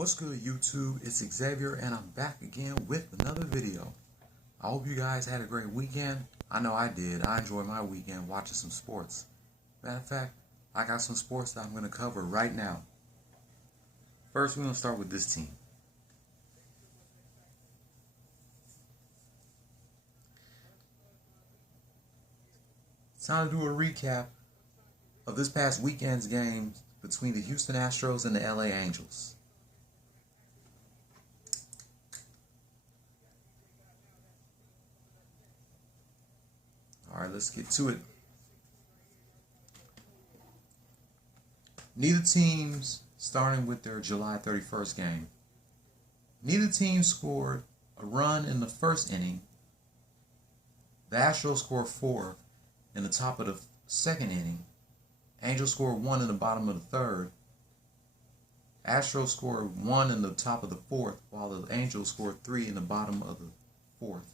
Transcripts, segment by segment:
What's good, YouTube? It's Xavier and I'm back again with another video. I hope you guys had a great weekend. I know I did. I enjoyed my weekend watching some sports. Matter of fact, I got some sports that I'm going to cover right now. First, we're going to start with this team. It's time to do a recap of this past weekend's games between the Houston Astros and the LA Angels. Alright, let's get to it. Neither teams, starting with their July 31st game, neither team scored a run in the first inning. The Astros scored 4 in the top of the second inning. Angels scored 1 in the bottom of the third. Astros scored 1 in the top of the fourth, while the Angels scored 3 in the bottom of the fourth.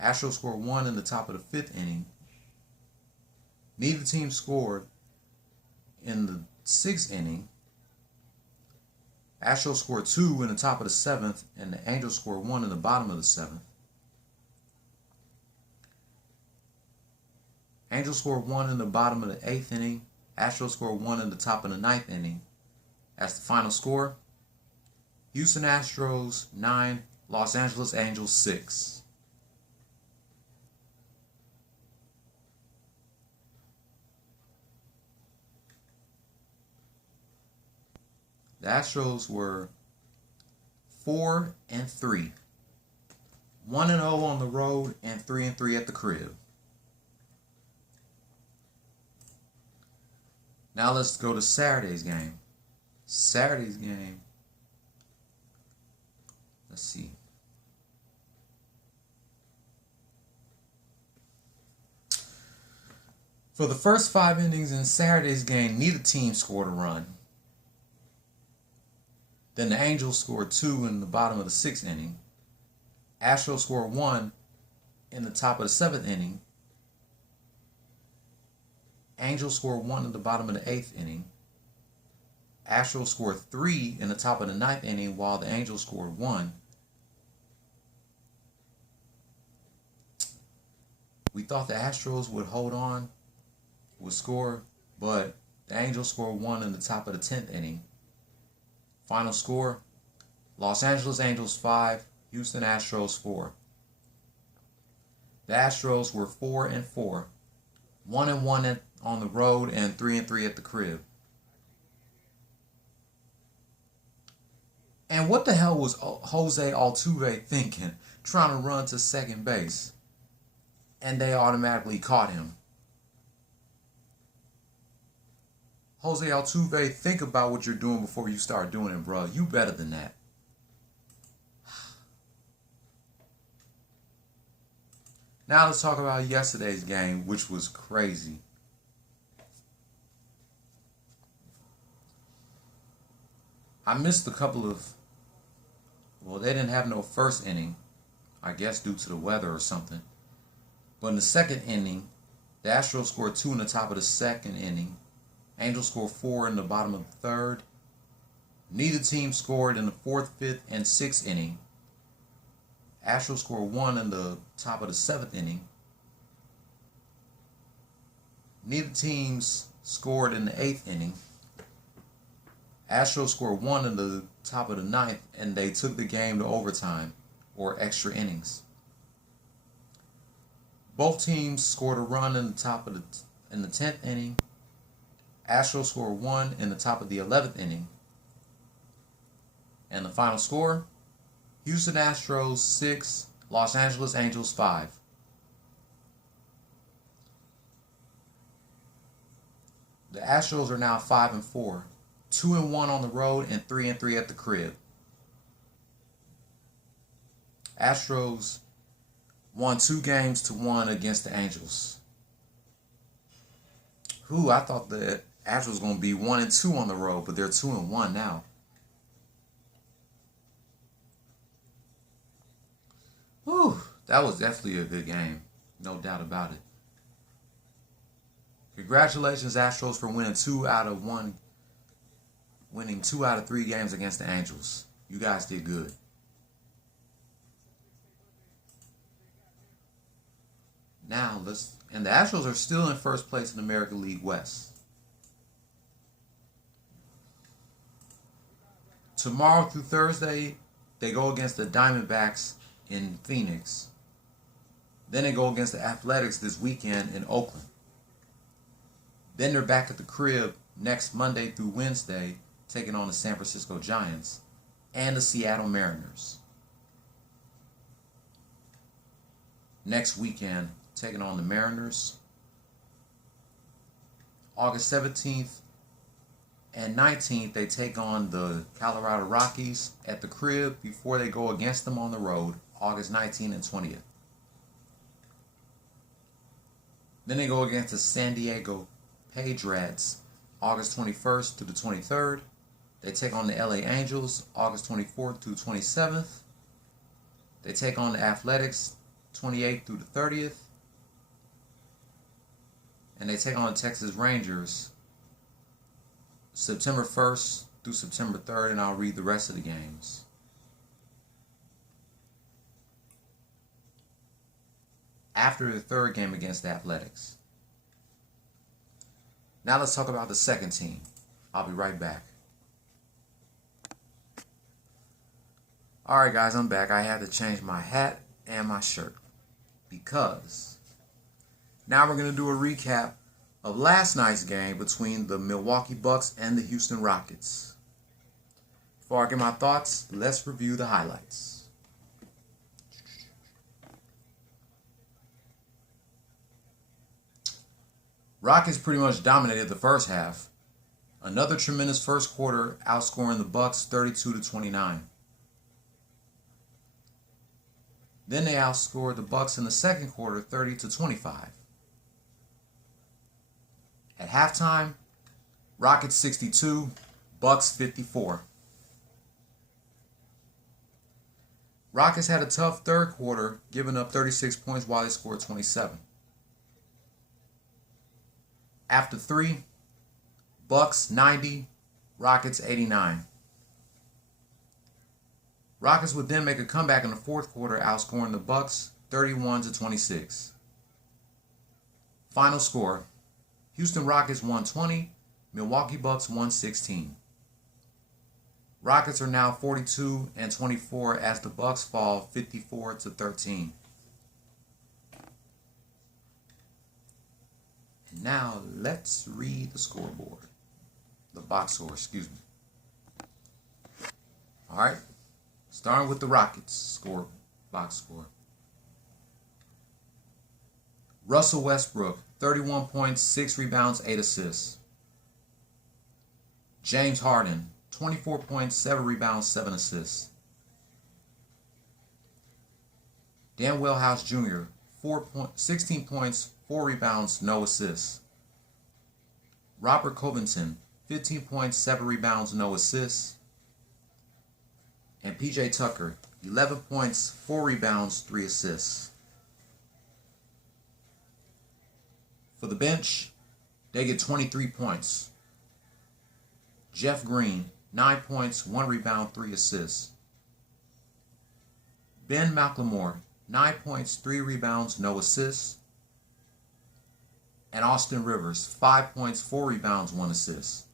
Astros scored 1 in the top of the fifth inning. Neither team scored in the sixth inning. Astros scored 2 in the top of the seventh, and the Angels scored 1 in the bottom of the seventh. Angels scored 1 in the bottom of the eighth inning. Astros scored 1 in the top of the ninth inning. That's the final score. Houston Astros 9, Los Angeles Angels 6. The Astros were 4-3, 1-0 on the road, and 3-3 at the crib. Now let's go to Saturday's game. Saturday's game. Let's see. For the first 5 innings in Saturday's game, neither team scored a run. Then the Angels scored 2 in the bottom of the sixth inning. Astros scored 1 in the top of the seventh inning. Angels scored 1 in the bottom of the eighth inning. Astros scored 3 in the top of the ninth inning, while the Angels scored 1. We thought the Astros would hold on, would score, but the Angels scored 1 in the top of the 10th inning. Final score, Los Angeles Angels 5, Houston Astros 4. The Astros were 4-4, 1-1 on the road, and 3-3 at the crib. And what the hell was Jose Altuve thinking, trying to run to second base, and they automatically caught him? Jose Altuve, think about what you're doing before you start doing it, bro. You better than that. Now let's talk about yesterday's game, which was crazy. I missed a couple of... Well, they didn't have no first inning, I guess due to the weather or something. But in the second inning, the Astros scored 2 in the top of the second inning. Angels scored 4 in the bottom of the third. Neither team scored in the fourth, fifth, and sixth inning. Astros scored 1 in the top of the seventh inning. Neither teams scored in the eighth inning. Astros scored 1 in the top of the ninth, and they took the game to overtime, or extra innings. Both teams scored a run in the 10th inning. Astros scored 1 in the top of the 11th inning. And the final score, Houston Astros 6, Los Angeles Angels 5. The Astros are now 5-4, 2-1 on the road, and 3-3 at the crib. Astros won 2-1 against the Angels. I thought the Astros was going to be 1-2 on the road, but they're 2-1 now. Whew, that was definitely a good game. No doubt about it. Congratulations, Astros, for winning 2 out of 1 winning 2 out of 3 games against the Angels. You guys did good. Now and the Astros are still in first place in the American League West. Tomorrow through Thursday, they go against the Diamondbacks in Phoenix. Then they go against the Athletics this weekend in Oakland. Then they're back at the crib next Monday through Wednesday, taking on the San Francisco Giants and the Seattle Mariners. Next weekend, taking on the Mariners. August 17th and 19th, they take on the Colorado Rockies at the crib before they go against them on the road, August 19th and 20th. Then they go against the San Diego Padres, August 21st through the 23rd. They take on the LA Angels, August 24th through 27th. They take on the Athletics, 28th through the 30th. And they take on the Texas Rangers, September 1st through September 3rd, and I'll read the rest of the games. After the third game against the Athletics. Now let's talk about the second team. I'll be right back. Alright guys, I'm back. I had to change my hat and my shirt because now we're going to do a recap of last night's game between the Milwaukee Bucks and the Houston Rockets. Before I get my thoughts, let's review the highlights. Rockets pretty much dominated the first half. Another tremendous first quarter, outscoring the Bucks 32-29. Then they outscored the Bucks in the second quarter 30-25. At halftime, Rockets 62, Bucks 54. Rockets had a tough third quarter, giving up 36 points while they scored 27. After 3, Bucks 90, Rockets 89. Rockets would then make a comeback in the fourth quarter, outscoring the Bucks 31-26. Final score: Houston Rockets 120, Milwaukee Bucks 116. Rockets are now 42-24 as the Bucks fall 54-13. And now let's read the scoreboard. The box score, excuse me. All right. Starting with the Rockets box score. Russell Westbrook, 31 points, 6 rebounds, 8 assists. James Harden, 24 points, 7 rebounds, 7 assists. Dan Wellhouse Jr., 16 points, 4 rebounds, no assists. Robert Covington, 15 points, 7 rebounds, no assists. And PJ Tucker, 11 points, 4 rebounds, 3 assists. For the bench, they get 23 points. Jeff Green, 9 points, 1 rebound, 3 assists. Ben McLemore, 9 points, 3 rebounds, no assists. And Austin Rivers, 5 points, 4 rebounds, 1 assist.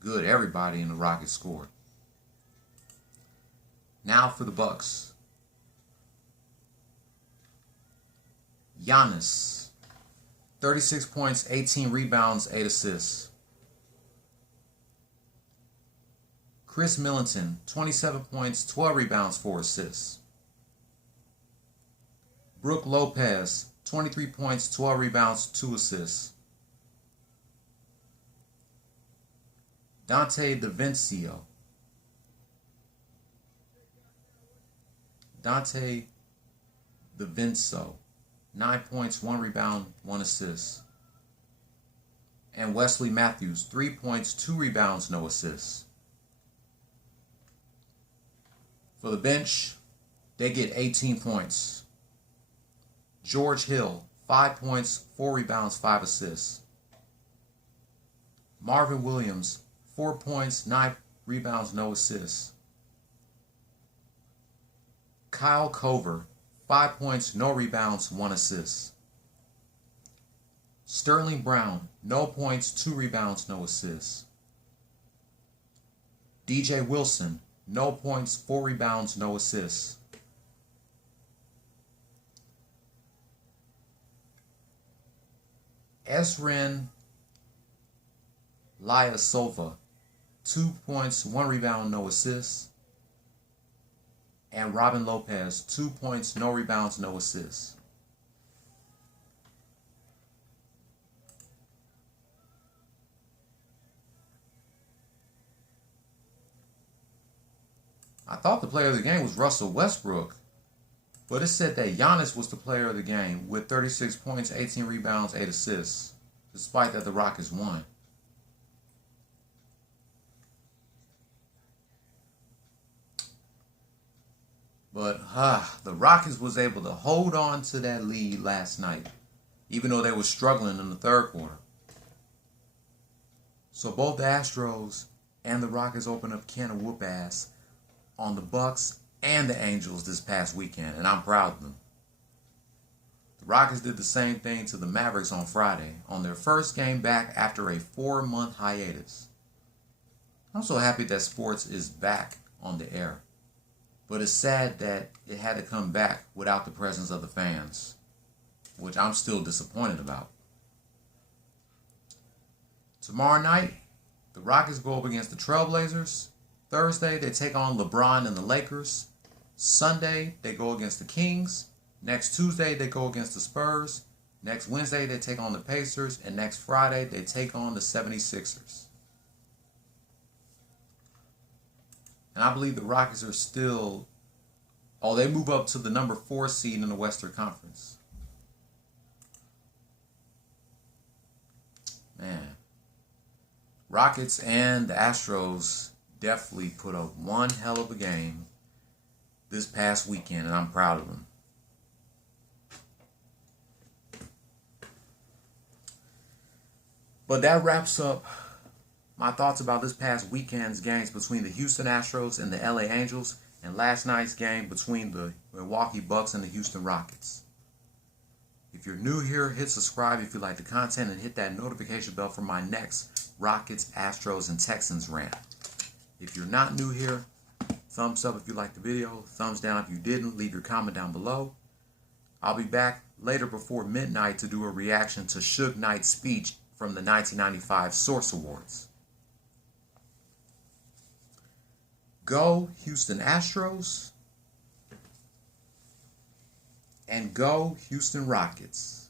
Good, everybody in the Rockets scored. Now for the Bucks. Giannis, 36 points, 18 rebounds, 8 assists. Chris Middleton, 27 points, 12 rebounds, 4 assists. Brook Lopez, 23 points, 12 rebounds, 2 assists. Dante DiVincenzo, 9 points, 1 rebound, 1 assist. And Wesley Matthews, 3 points, 2 rebounds, no assists. For the bench, they get 18 points. George Hill, 5 points, 4 rebounds, 5 assists. Marvin Williams, 4 points, 9 rebounds, no assists. Kyle Cover, 5 points, no rebounds, 1 assist. Sterling Brown, no points, 2 rebounds, no assists. DJ Wilson, no points, 4 rebounds, no assists. Esren Lyasova, 2 points, 1 rebound, no assists. And Robin Lopez, 2 points, no rebounds, no assists. I thought the player of the game was Russell Westbrook, but it said that Giannis was the player of the game with 36 points, 18 rebounds, 8 assists, despite that the Rockets won. But the Rockets was able to hold on to that lead last night, even though they were struggling in the third quarter. So both the Astros and the Rockets opened up a can of whoop ass on the Bucks and the Angels this past weekend, and I'm proud of them. The Rockets did the same thing to the Mavericks on Friday, on their first game back after a 4-month hiatus. I'm so happy that sports is back on the air. But it's sad that it had to come back without the presence of the fans, which I'm still disappointed about. Tomorrow night, the Rockets go up against the Trailblazers. Thursday, they take on LeBron and the Lakers. Sunday, they go against the Kings. Next Tuesday, they go against the Spurs. Next Wednesday, they take on the Pacers. And next Friday, they take on the 76ers. And I believe the Rockets are still, they move up to the number 4 seed in the Western Conference. Man, Rockets and the Astros definitely put up one hell of a game this past weekend, and I'm proud of them. But that wraps up my thoughts about this past weekend's games between the Houston Astros and the LA Angels, and last night's game between the Milwaukee Bucks and the Houston Rockets. If you're new here, hit subscribe if you like the content, and hit that notification bell for my next Rockets, Astros, and Texans rant. If you're not new here, thumbs up if you liked the video, thumbs down if you didn't, leave your comment down below. I'll be back later before midnight to do a reaction to Suge Knight's speech from the 1995 Source Awards. Go Houston Astros, and go Houston Rockets.